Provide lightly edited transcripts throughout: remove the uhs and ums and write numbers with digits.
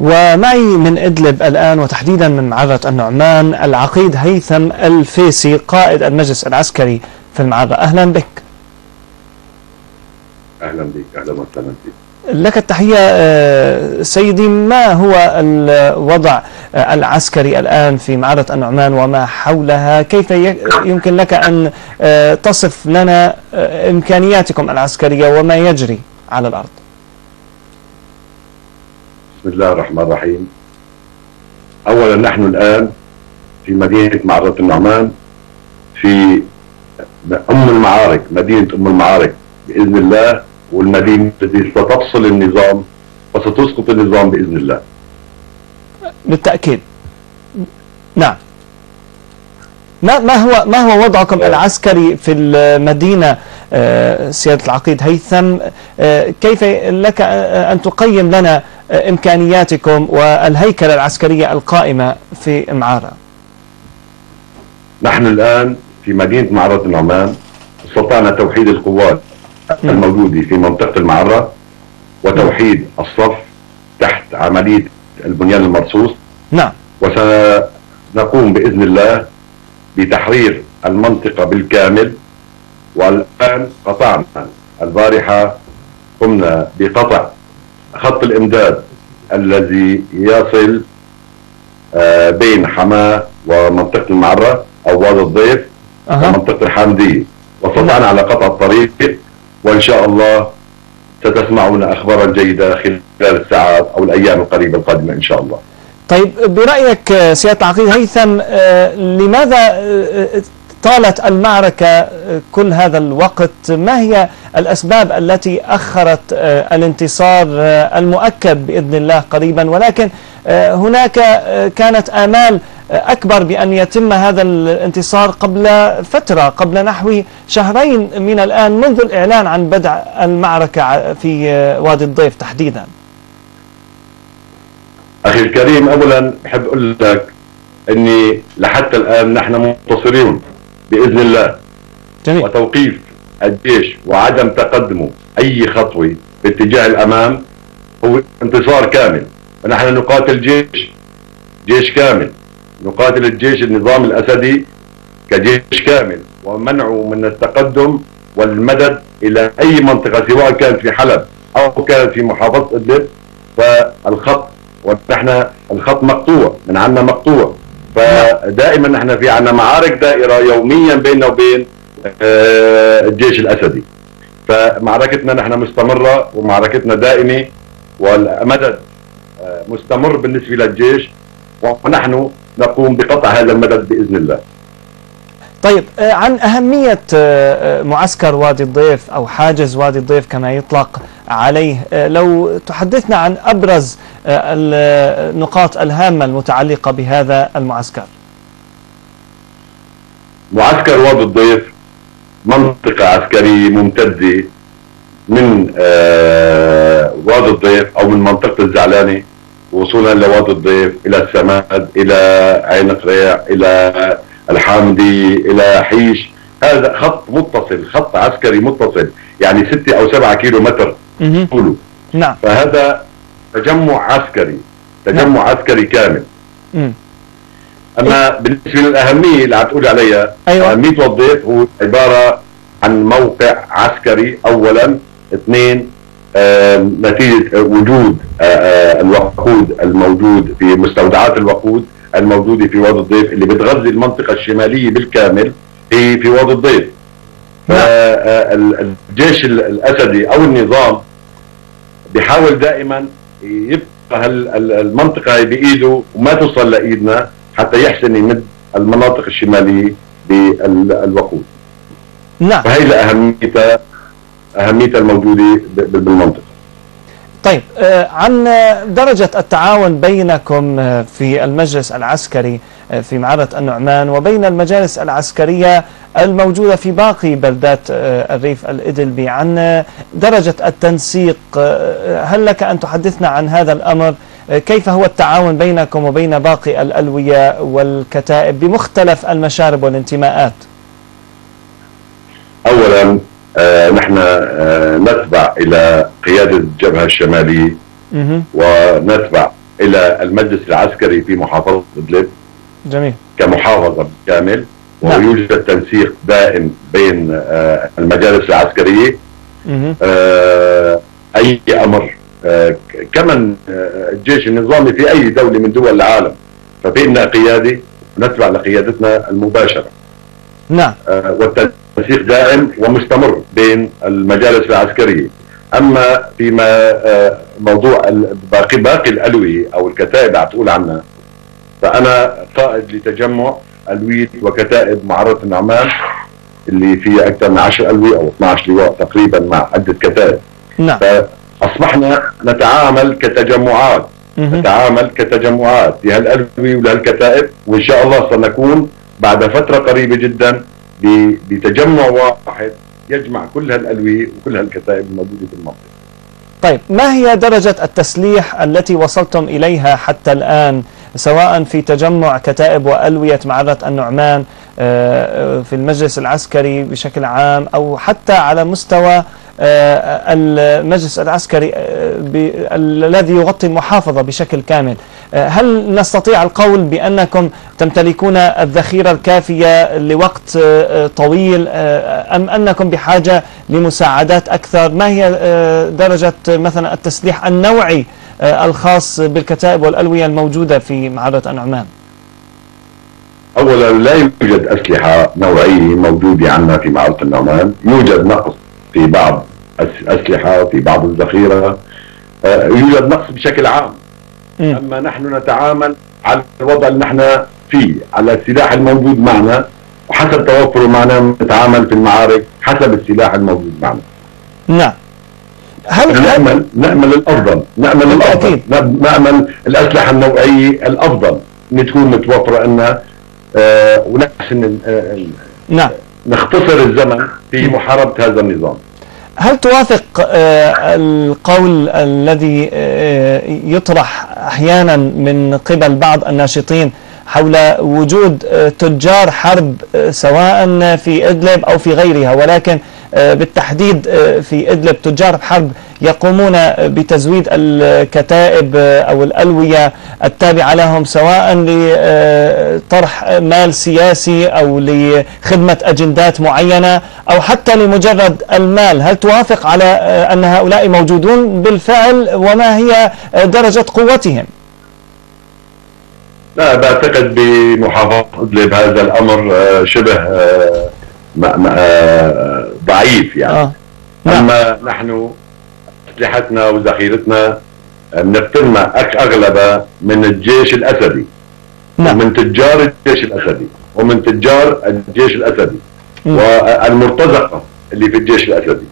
ومعي من إدلب الآن وتحديدا من معرة النعمان العقيد هيثم الفيسي قائد المجلس العسكري في المعرة. أهلا بك. أهلا بك، أهلا وسهلا بك. لك التحية سيدي. ما هو الوضع العسكري الآن في معرة النعمان وما حولها؟ كيف يمكن لك أن تصف لنا إمكانياتكم العسكرية وما يجري على الأرض؟ بسم الله الرحمن الرحيم. أولا نحن الآن في مدينة معرة النعمان، في أم المعارك، مدينة أم المعارك بإذن الله، والمدينة التي ستفصل النظام وستسقط النظام بإذن الله. بالتأكيد. نعم. ما هو وضعكم العسكري في المدينة سيادة العقيد هيثم؟ كيف لك أن تقيم لنا إمكانياتكم والهيكلة العسكرية القائمة في معرة؟ نحن الآن في مدينة معرة النعمان استطعنا توحيد القوات الموجودة في منطقة المعرة وتوحيد الصف تحت عملية البنيان المرصوص. نعم. وسنقوم بإذن الله بتحرير المنطقة بالكامل. والآن قطعنا البارحة، قمنا بقطع خط الإمداد الذي يصل بين حماة ومنطقة المعرة أو وادي الضيف ومنطقة الحامدية، واستطعنا على قطع الطريق، وإن شاء الله ستسمعون أخبارا جيدة خلال الساعات أو الأيام القريبة القادمة إن شاء الله. طيب، برأيك سيادة العقيد هيثم، لماذا طالت المعركة كل هذا الوقت؟ ما هي الأسباب التي أخرت الانتصار المؤكد بإذن الله قريبا، ولكن هناك كانت آمال أكبر بأن يتم هذا الانتصار قبل فترة، قبل نحو شهرين من الآن، منذ الإعلان عن بدء المعركة في وادي الضيف تحديدا؟ أخي الكريم، أولا بحب أقول لك أني لحتى الآن نحن منتصرين بإذن الله. جميل. وتوقيف الجيش وعدم تقدمه أي خطوة باتجاه الأمام هو انتصار كامل. ونحن نقاتل جيش كامل، نقاتل الجيش النظام الأسدي كجيش كامل، ومنعه من التقدم والمدد إلى أي منطقة سواء كانت في حلب أو كانت في محافظة إدلب. فالخط، ونحن الخط مقطوع من عنا، مقطوع. فدائما نحن في عنا معارك دائرة يوميا بيننا وبين الجيش الأسدي. فمعركتنا نحن مستمرة ومعركتنا دائمة، والمدد مستمر بالنسبة للجيش، ونحن نقوم بقطع هذا المدد بإذن الله. طيب، عن أهمية معسكر وادي الضيف أو حاجز وادي الضيف كما يطلق عليه، لو تحدثنا عن أبرز النقاط الهامة المتعلقة بهذا المعسكر. معسكر وادي الضيف منطقة عسكرية ممتدة من وادي الضيف أو من منطقة الزعلانة وصولا لوادي الضيف إلى السماد، إلى عين قريع، إلى الحامدي، إلى حيش. هذا خط متصل، خط عسكري متصل، يعني 6 أو 7 كيلو متر طوله. نعم. فهذا تجمع عسكري كامل. أما بالنسبة للأهمية اللي عم تقول عليها، أيوة. أهمية وادي الضيف هو عبارة عن موقع عسكري أولا. 2، نتيجة وجود الوقود الموجود في مستودعات الوقود الموجودة في وادي الضيف اللي بتغذي المنطقة الشمالية بالكامل هي في وادي الضيف. فالجيش الأسدي أو النظام بيحاول دائما يبقى المنطقة هي بإيده وما توصل لإيدنا حتى يحسن يمد المناطق الشمالية بالوقود. نعم. فهي أهميتها الموجودة بالمنطقة. طيب، عن درجة التعاون بينكم في المجلس العسكري في معرة النعمان وبين المجالس العسكرية الموجودة في باقي بلدات الريف الإدلبي، عن درجة التنسيق، هل لك أن تحدثنا عن هذا الأمر؟ كيف هو التعاون بينكم وبين باقي الألوية والكتائب بمختلف المشارب والانتماءات؟ أولا نحن نتبع إلى قيادة الجبهة الشمالية، ونتبع إلى المجلس العسكري في محافظة إدلب جميل. كمحافظة بالكامل، ويوجد تنسيق دائم بين المجالس العسكرية. أي أمر كمن الجيش النظامي في أي دولة من دول العالم، ففينا قيادة نتبع لقيادتنا المباشرة. نعم. والتنسيق دائم ومستمر بين المجالس العسكرية. أما فيما موضوع باقي الألوية أو الكتائب عتقول عنها، فأنا قائد لتجمع ألوية وكتائب معرة النعمان اللي فيها أكثر من 10 ألوية أو 12 لواء تقريبا مع عدة كتائب. نعم. فأصبحنا نتعامل كتجمعات، نتعامل كتجمعات لهالألوية ولهالكتائب، وإن شاء الله سنكون بعد فترة قريبة جدا بتجمع واحد يجمع كل هالألوية وكل هالكتائب الموجودة في المنطقة. طيب، ما هي درجة التسليح التي وصلتم إليها حتى الآن، سواء في تجمع كتائب وألوية معرة النعمان في المجلس العسكري بشكل عام، أو حتى على مستوى المجلس العسكري الذي يغطي المحافظة بشكل كامل؟ هل نستطيع القول بأنكم تمتلكون الذخيرة الكافية لوقت طويل، أم أنكم بحاجة لمساعدات أكثر؟ ما هي درجة مثلا التسليح النوعي الخاص بالكتائب والألوية الموجودة في معرة النعمان؟ أولا، لا يوجد أسلحة نوعية موجودة عندنا في معرة النعمان. يوجد نقص في بعض أسلحة، في بعض الذخيرة، يوجد نقص بشكل عام. أما نحن نتعامل على الوضع اللي نحن فيه، على السلاح الموجود معنا، وحسب توفره معنا نتعامل في المعارك حسب السلاح الموجود معنا. نعم. نأمل الأفضل، نأمل الأسلحة النوعية الأفضل أن تكون متوفرة لنا، ونحسن نعم نختصر الزمن في محاربة هذا النظام. هل توافق القول الذي يطرح أحيانا من قبل بعض الناشطين حول وجود تجار حرب سواء في إدلب أو في غيرها، ولكن بالتحديد في إدلب تجار حرب يقومون بتزويد الكتائب أو الألوية التابعة لهم، سواء لطرح مال سياسي أو لخدمة أجندات معينة أو حتى لمجرد المال؟ هل توافق على أن هؤلاء موجودون بالفعل، وما هي درجة قوتهم؟ لا، بعتقد بمحافظة إدلب هذا الأمر شبه ضعيف يعني. أما نحن أسلحتنا وذخيرتنا بنقتنها أغلبها من الجيش الأسدي، ومن تجار الجيش الأسدي، ومن تجار الجيش الأسدي والمرتزقة اللي في الجيش الأسدي.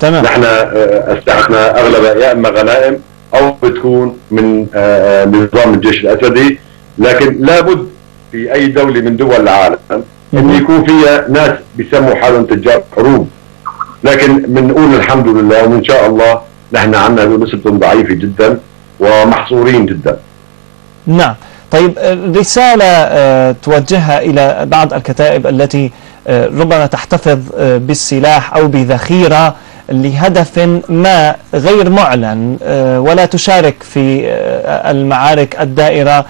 تمام. نحن أسلحتنا أغلبها يا إما غنائم أو بتكون من نظام الجيش الأسدي، لكن لابد في أي دولة من دول العالم أن يكون فيها ناس بيسموا حالهم تجار حروب، لكن بنقول الحمد لله وإن شاء الله نحن عندنا نسبة ضعيفة جدا ومحصورين جدا. نعم. طيب، رسالة توجهها إلى بعض الكتائب التي ربما تحتفظ بالسلاح أو بذخيرة لهدف ما غير معلن ولا تشارك في المعارك الدائرة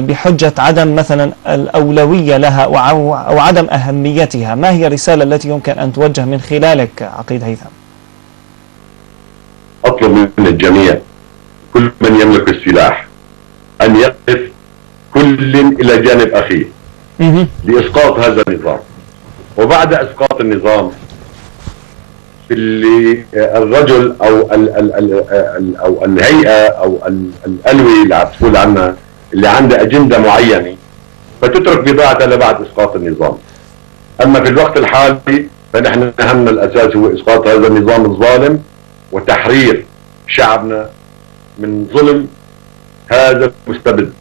بحجة عدم مثلا الأولوية لها أو عدم أهميتها، ما هي الرسالة التي يمكن أن توجه من خلالك عقيد هيثم؟ أطلب من الجميع، كل من يملك السلاح، أن يقف كل إلى جانب أخيه لإسقاط هذا النظام. وبعد إسقاط النظام اللي الرجل أو الهيئة أو الألوية اللي عم تقول عنها اللي عنده أجندة معينة فتترك بضاعتها لبعد إسقاط النظام. أما في الوقت الحالي فنحن همنا الأساس هو إسقاط هذا النظام الظالم وتحرير شعبنا من ظلم هذا المستبد.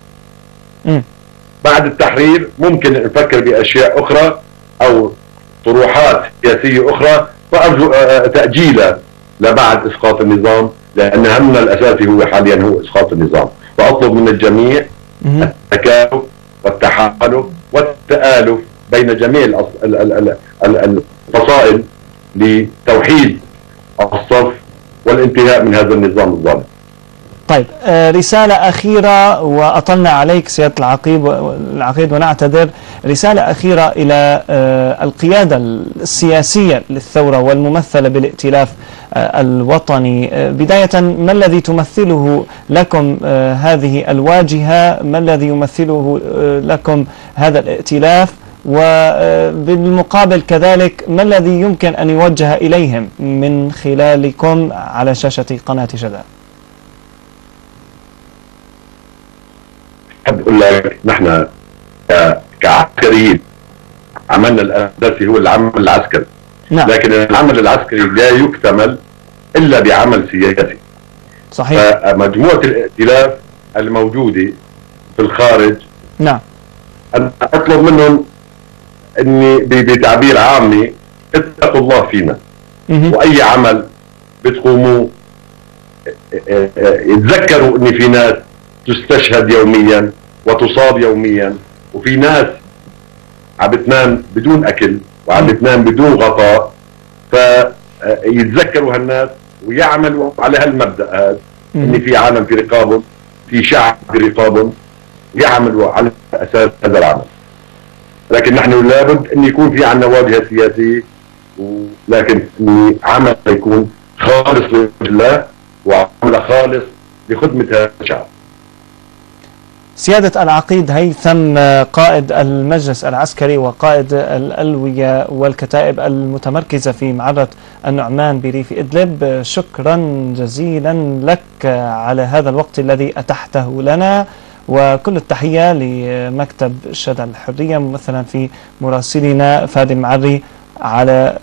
بعد التحرير ممكن نفكر بأشياء أخرى أو طروحات سياسية أخرى، وأرجو تأجيلها لبعد إسقاط النظام، لأن همنا الأساسي هو حاليا هو إسقاط النظام. وأطلب من الجميع التكاتف والتحالف والتآلف بين جميع الفصائل لتوحيد الصف والانتهاء من هذا النظام الظالم. طيب، رسالة أخيرة وأطلنا عليك سيادة العقيد ونعتذر. رسالة أخيرة إلى القيادة السياسية للثورة والممثلة بالائتلاف الوطني. بداية، ما الذي تمثله لكم هذه الواجهة؟ ما الذي يمثله لكم هذا الائتلاف؟ وبالمقابل كذلك ما الذي يمكن أن يوجه إليهم من خلالكم على شاشة قناة شذا؟ أحب أقول لك نحن كعسكريين عملنا الأساسي هو العمل العسكري. نعم. لكن العمل العسكري لا يكتمل إلا بعمل سياسي. صحيح. فمجموعة الائتلاف الموجودة في الخارج، نعم، أنا أطلب منهم أني بتعبير عامي اتقوا الله فينا. وأي عمل بتقوموا يتذكروا أن في ناس تستشهد يوميا وتصاب يوميا، وفي ناس عم بتنام بدون أكل وعم بتنام بدون غطاء، فيتذكروا هالناس ويعملوا على هالمبدأ هذا، أن في عالم في رقابهم، في شعب في رقابهم، ويعملوا على أساس هذا العمل. لكن نحن لابد أن يكون في عنا واجهة سياسية، ولكن عمل يكون خالص لوجه الله وعمل خالص لخدمة هذا الشعب. سيادة العقيد هيثم، قائد المجلس العسكري وقائد الألوية والكتائب المتمركزة في معرة النعمان بريف إدلب، شكرا جزيلا لك على هذا الوقت الذي أتحته لنا، وكل التحية لمكتب شذا الحرية ممثلا في مراسلنا فادي المعري على